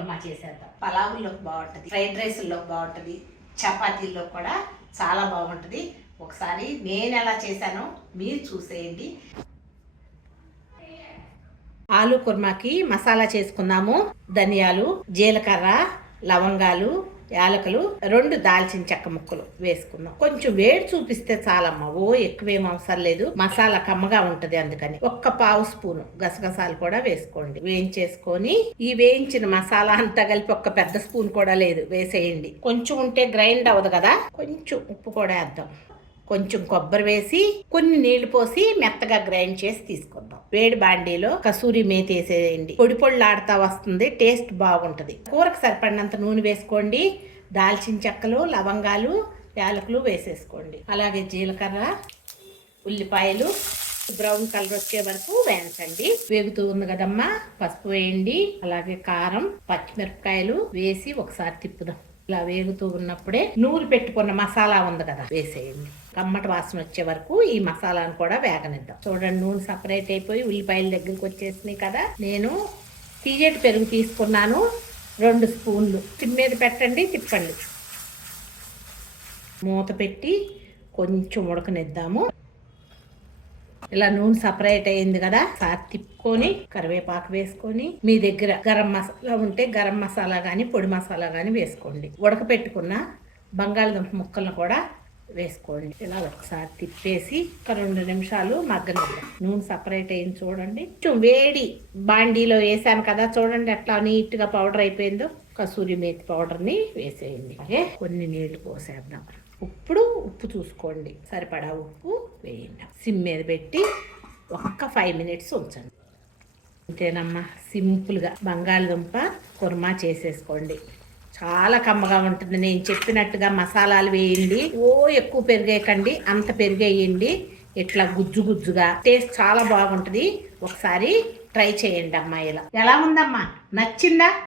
కుర్మా చేసేద్దాం. పలావుల్లో బాగుంటుంది ఫ్రైడ్ రైస్లో బాగుంటుంది చపాతీల్లో కూడా చాలా బాగుంటుంది. ఒకసారి నేను ఎలా చేశానో మీరు చూసేయండి. ఆలు కుర్మాకి మసాలా చేసుకుందాము. ధనియాలు జీలకర్ర లవంగాలు యాలకులు రెండు దాల్చిన చెక్క ముక్కలు వేసుకున్నాం కొంచెం వేడి చూపిస్తే చాలమ్మ. ఓ ఎక్కువేం అవసరం లేదు. మసాలా కమ్మగా ఉంటది అందుకని. ఒక్క పావు స్పూను గసగసాలు కూడా వేసుకోండి. వేయించేసుకొని ఈ వేయించిన మసాలా అంతా కలిపి ఒక్క పెద్ద స్పూన్ కూడా లేదు. వేసేయండి. కొంచెం ఉంటే గ్రైండ్ అవ్వదు కదా? కొంచెం ఉప్పు కూడా వేద్దాం. కొంచెం కొబ్బరి వేసి కొన్ని నీళ్ళు పోసి మెత్తగా గ్రైండ్ చేసి తీసుకుందాం వేడి బాండీలో కసూరి మేతి వేసేయండి. పొడి పొడిలాడుతా వస్తుంది టేస్ట్ బాగుంటుంది. కూరకు సరిపడినంత నూనె వేసుకోండి. దాల్చిన చెక్కలు లవంగాలు యాలకులు వేసేసుకోండి. అలాగే జీలకర్ర ఉల్లిపాయలు బ్రౌన్ కలర్ వచ్చే వరకు వేయించండి. వేగుతూ ఉంది కదమ్మా పసుపు వేయండి. అలాగే కారం పచ్చిమిరపకాయలు వేసి ఒకసారి తిప్పుదాం. ఇలా వేగుతూ ఉన్నప్పుడే నూరు పెట్టుకున్న మసాలా ఉంది కదా వేసేయండి. కమ్మటి వాసన వచ్చే వరకు ఈ మసాలాను కూడా వేగనిద్దాం. చూడండి నూనె సపరేట్ అయిపోయి ఉల్లిపాయల దగ్గరికి వచ్చేసినాయి కదా. నేను తీయటి పెరుగు తీసుకున్నాను రెండు స్పూన్లు. సిమ్ మీద పెట్టండి తిప్పండి. మూత పెట్టి కొంచెం ఉడకనిద్దాము. ఇలా నూనె సపరేట్ అయింది కదా సార్ తిప్పుకొని కరివేపాకు వేసుకొని మీ దగ్గర గరం మసాలా ఉంటే గరం మసాలా కానీ పొడి మసాలా కానీ వేసుకోండి. ఉడకపెట్టుకున్న బంగాళదుంప ముక్కలను కూడా వేసుకోండి. ఇలా ఒకసారి తిప్పేసి ఒక రెండు నిమిషాలు మగ్గనిద్దాం నూనె సపరేట్ అయింది చూడండి. కొంచెం వేడి బాండీలో వేసాను కదా చూడండి ఎట్లా నీట్గా పౌడర్ అయిపోయిందో. కసూరి మేతి పౌడర్ని వేసేయండి. అలాగే కొన్ని నీళ్ళు పోసేద్దాం. ఇప్పుడు ఉప్పు చూసుకోండి. సరిపడా ఉప్పు. వేయండి సిమ్ మీద పెట్టి ఒక్క ఫైవ్ మినిట్స్ ఉంచండి. అంతేనమ్మా సింపుల్గా బంగాళదుంప కుర్మా చేసేసుకోండి. చాలా కమ్మగా ఉంటుంది. నేను చెప్పినట్టుగా మసాలాలు వేయండి. ఓ ఎక్కువ పెరిగేయకండి. అంత పెరిగేయండి. ఇట్లా గుజ్జు గుజ్జుగా. టేస్ట్ చాలా బాగుంటుంది. ఒకసారి ట్రై చేయండి అమ్మా ఇలా. ఎలా ఉందమ్మా? నచ్చిందా?